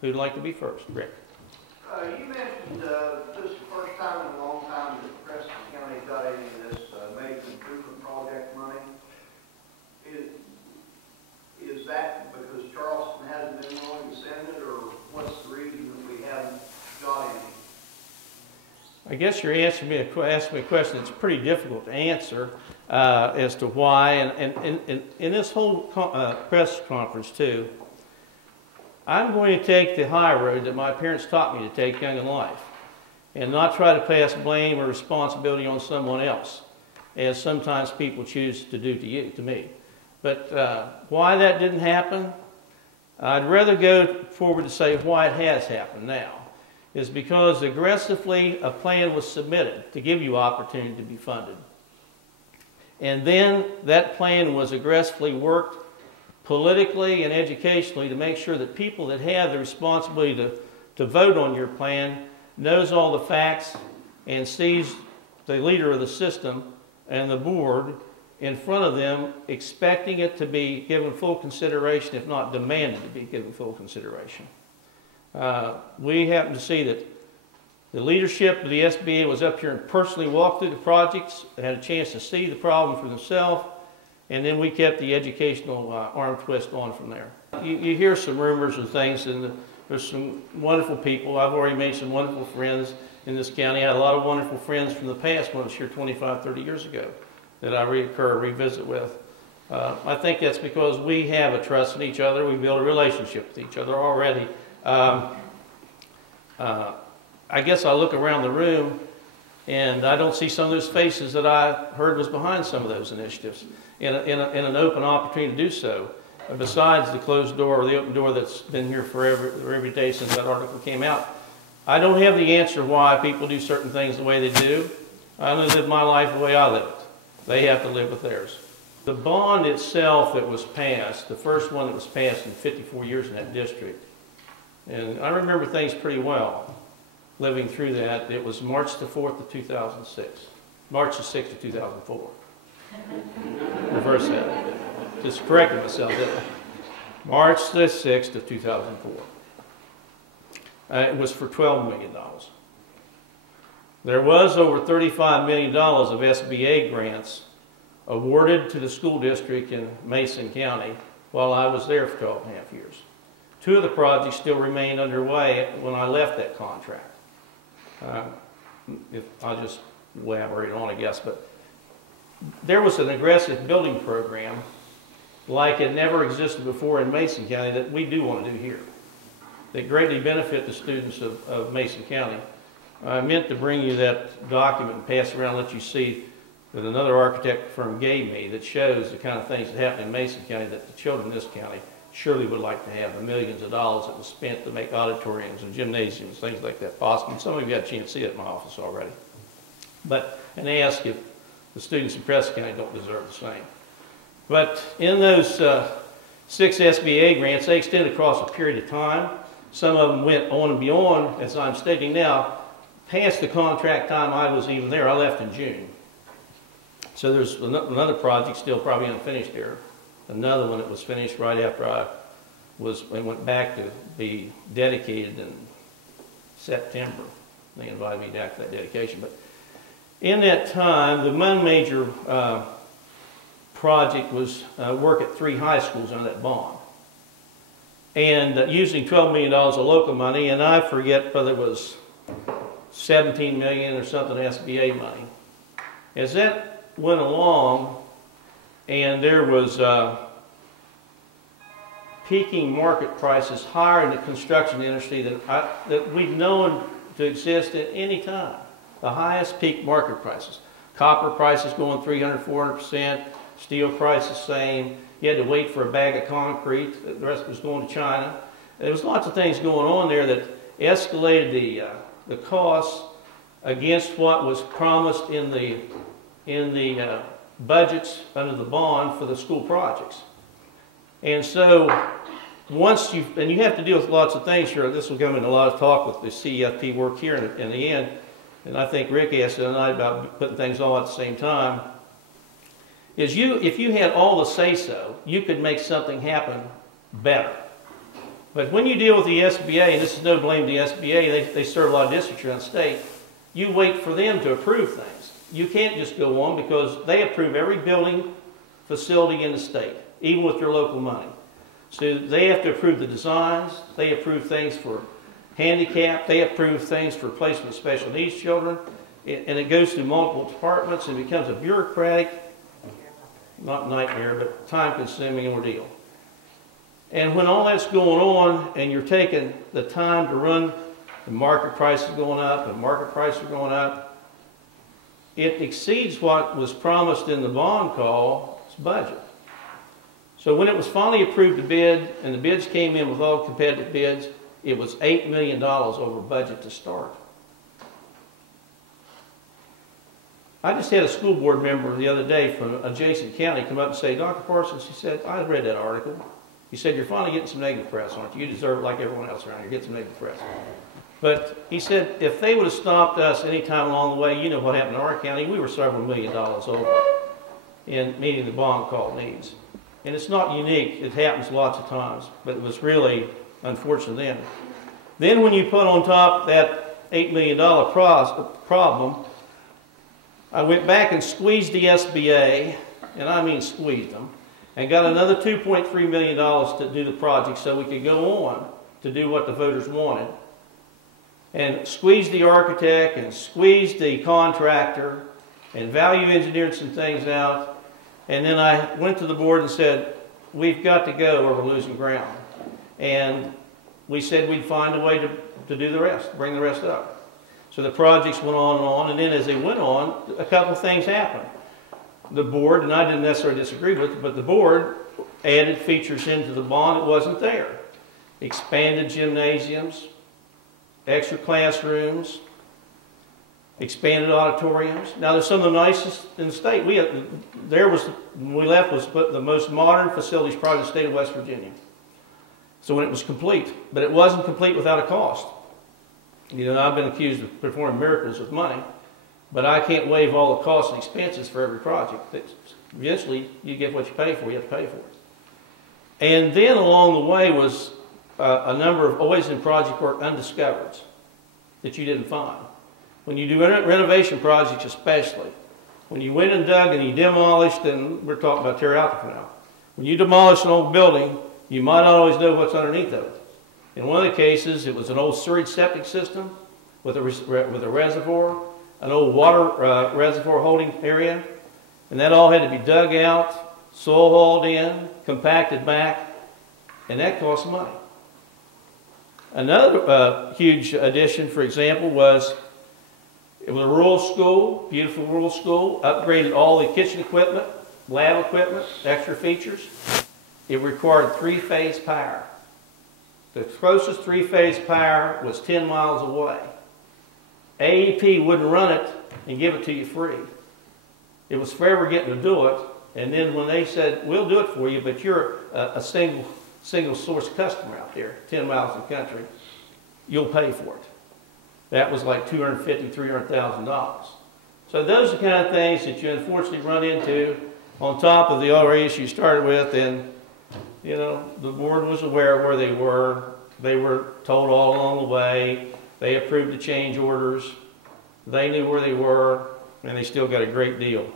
Who'd like to be first? Rick. You mentioned this is the first time in a long time that Preston County got any of this major improvement project money. Is that because Charleston hasn't been willing to send it, or what's the reason that we haven't got any? I guess you're asking me a question that's pretty difficult to answer as to why. And in this whole press conference too, I'm going to take the high road that my parents taught me to take young in life, and not try to pass blame or responsibility on someone else, as sometimes people choose to do to me. But why that didn't happen, I'd rather go forward to say why it has happened now, is because aggressively a plan was submitted to give you opportunity to be funded. And then that plan was aggressively worked politically and educationally to make sure that people that have the responsibility to vote on your plan knows all the facts and sees the leader of the system and the board in front of them expecting it to be given full consideration, if not demanded to be given full consideration. We happen to see that the leadership of the SBA was up here and personally walked through the projects, had a chance to see the problem for themselves, and then we kept the educational arm twist on from there. You hear some rumors and things, and there's some wonderful people. I've already made some wonderful friends in this county. I had a lot of wonderful friends from the past when I was here 25, 30 years ago that I revisit with. I think that's because we have a trust in each other. We build a relationship with each other already. I guess I look around the room and I don't see some of those faces that I heard was behind some of those initiatives in an open opportunity to do so. Besides the closed door or the open door that's been here forever, every day since that article came out, I don't have the answer why people do certain things the way they do. I only live my life the way I live it. They have to live with theirs. The bond itself that was passed, the first one that was passed in 54 years in that district, and I remember things pretty well living through that. It was March the 4th of 2006. March the 6th of 2004. Reverse that. Just corrected myself. March the 6th of 2004. It was for $12 million. There was over $35 million of SBA grants awarded to the school district in Mason County while I was there for 12 and a half years. Two of the projects still remain underway when I left that contract. If I'll just elaborate on, I guess, but there was an aggressive building program like it never existed before in Mason County that we do want to do here, that greatly benefit the students of Mason County. I meant to bring you that document and pass it around and let you see that another architect firm gave me that shows the kind of things that happen in Mason County that the children in this county surely would like to have, the millions of dollars that was spent to make auditoriums and gymnasiums, things like that possible. And some of you got a chance to see it in my office already. And ask if the students in Preston County don't deserve the same. But in those 6 SBA grants, they extended across a period of time. Some of them went on and beyond, as I'm stating now, past the contract time I was even there. I left in June. So there's another project still probably unfinished there. Another one that was finished right after I went back to be dedicated in September. They invited me back for that dedication. But in that time, the one major project was work at 3 high schools under that bond. And using $12 million of local money, and I forget whether it was $17 million or something SBA money. As that went along, and there was peaking market prices higher in the construction industry that we've known to exist at any time. The highest peak market prices. Copper prices going 300, 400%. Steel prices same. You had to wait for a bag of concrete. The rest was going to China. There was lots of things going on there that escalated the costs against what was promised in the budgets under the bond for the school projects. And so once you have to deal with lots of things here. This will come in a lot of talk with the CFP work here in the end. And I think Rick asked tonight about putting things all at the same time. If you had all the say-so, you could make something happen better. But when you deal with the SBA, and this is no blame to the SBA, they serve a lot of districts around the state, you wait for them to approve things. You can't just go on because they approve every building facility in the state, even with their local money. So they have to approve the designs, they approve things for handicap, they approve things for placement of special needs children, and it goes through multiple departments and becomes a bureaucratic, not nightmare, but time-consuming ordeal. And when all that's going on and you're taking the time to run, the market price is going up and market prices are going up, it exceeds what was promised in the bond call's budget. So when it was finally approved to bid and the bids came in with all competitive bids, it was $8 million over budget to start. I just had a school board member the other day from adjacent county come up and say, Dr. Parsons, he said, I read that article. He said, you're finally getting some negative press, aren't you? You deserve it like everyone else around here, get some negative press. But he said, if they would have stopped us any time along the way, you know what happened in our county, we were several $1 million over in meeting the bond call needs. And it's not unique, it happens lots of times, but it was really unfortunate then. Then when you put on top that $8 million problem, I went back and squeezed the SBA, and I mean squeezed them, and got another $2.3 million to do the project so we could go on to do what the voters wanted. And squeezed the architect and squeezed the contractor and value engineered some things out. And then I went to the board and said, we've got to go or we're losing ground. And we said we'd find a way to do the rest, bring the rest up. So the projects went on, and then as they went on, a couple of things happened. The board, and I didn't necessarily disagree with it, but the board added features into the bond that wasn't there. Expanded gymnasiums, extra classrooms, expanded auditoriums. Now, they're some of the nicest in the state. When we left, was the most modern facilities probably in the state of West Virginia. So when it was complete, but it wasn't complete without a cost. You know, I've been accused of performing miracles with money, but I can't waive all the costs and expenses for every project. Eventually, you get what you pay for, you have to pay for it. And then along the way was a number of, always in project work, undiscovereds that you didn't find. When you do renovation projects especially, when you went and dug and you demolished, and we're talking about tear out for now, when you demolish an old building, you might not always know what's underneath of it. In one of the cases, it was an old sewage septic system with a reservoir, an old water reservoir holding area, and that all had to be dug out, soil hauled in, compacted back, and that cost money. Another huge addition, for example, was it was a rural school, beautiful rural school, upgraded all the kitchen equipment, lab equipment, extra features. It required three-phase power. The closest three-phase power was 10 miles away. AEP wouldn't run it and give it to you free. It was forever getting to do it, and then when they said, we'll do it for you, but you're a single source customer out there, 10 miles in the country, you'll pay for it. That was like $250,000, $300,000. So those are the kind of things that you unfortunately run into on top of the other issues you started with, and you know, the board was aware of where they were. They were told all along the way. They approved the change orders. They knew where they were, and they still got a great deal.